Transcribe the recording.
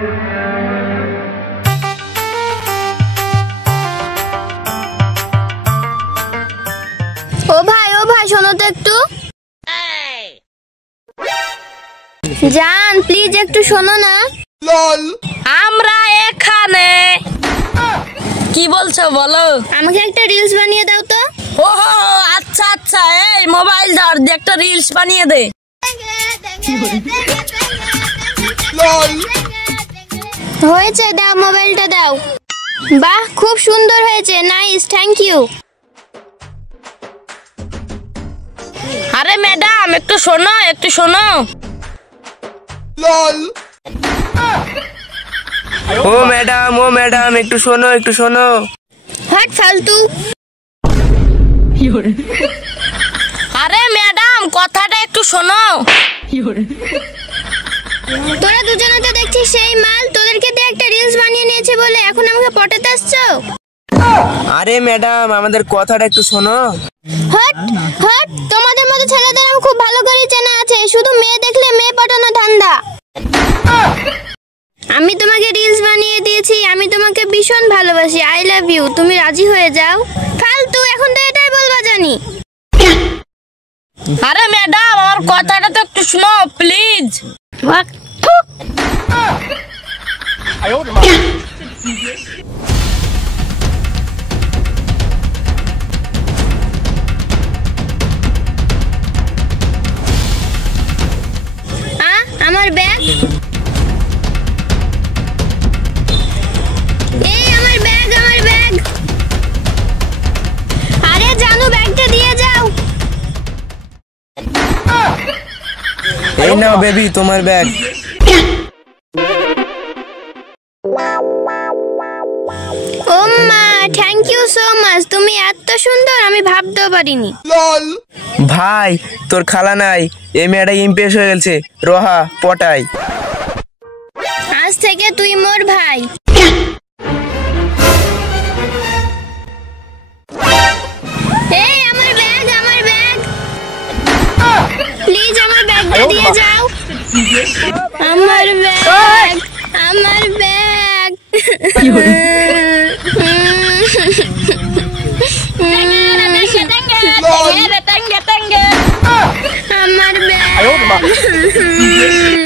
ও ভাই শোনো তো একটু। জান প্লিজ একটু শোনো না। আমরা এখানে। কি বলছো বলো? আমাকে একটা রিলস বানিয়ে দাও তো। ওহো আচ্ছা আচ্ছা, এই মোবাইল ধর, একটা রিলস বানিয়ে দে। হয়েছে, দাও মোবাইলটা দাও। বাহ খুব সুন্দর হয়েছে, নাইস, থ্যাংক ইউ। আরে ম্যাডাম একটু শোনো, একটু শোনো। ও ম্যাডাম একটু শোনো, একটু শোনো। হট ফালতু। আরে ম্যাডাম কথাটা একটু শোনো। তোরা দুজনে তো দেখছিস সেই মাল, তোদেরকে দিয়ে একটা রিলস বানিয়ে নিয়েছে বলে এখন আমাকে পটাতে আসছো? আরে ম্যাডাম আমাদের কথাটা একটু শোনো। হট হট, তোমাদের মতো ছেলেদের আমি খুব ভালো করে জানা আছে, শুধু মেয়ে দেখলে মেয়ে পটানো ধান্দা। আমি তোমাকে রিলস বানিয়ে দিয়েছি, আমি তোমাকে ভীষণ ভালোবাসি, আই লাভ ইউ, তুমি রাজি হয়ে যাও। ফালতু, এখন তো এটাই বলবা জানি। আরে ম্যাডাম আমার কথাটা তো একটু শোনো প্লিজ। আমার ব্যাগ, এই আমার ব্যাগ, আমার ব্যাগ। আরে জানু ব্যাগটা দিয়ে যাও। এই নাও বেবি তোমার ব্যাগ। ও মা, থ্যাংক ইউ সো মাচ, তুমি এত সুন্দর আমি ভাবতেও পারিনি। ভাই তোর খালা নাই, এই মেয়েটা ইমপ্রেস হয়ে গেছে, রোহা পটাই। আজ থেকে তুই মোর ভাই। এই আমার ব্যাগ, আমার ব্যাগ, প্লিজ আমার ব্যাগটা দিয়ে যাও। আমার ব্যাগ, আমার ব্যাগ। আমার ব্যাগ।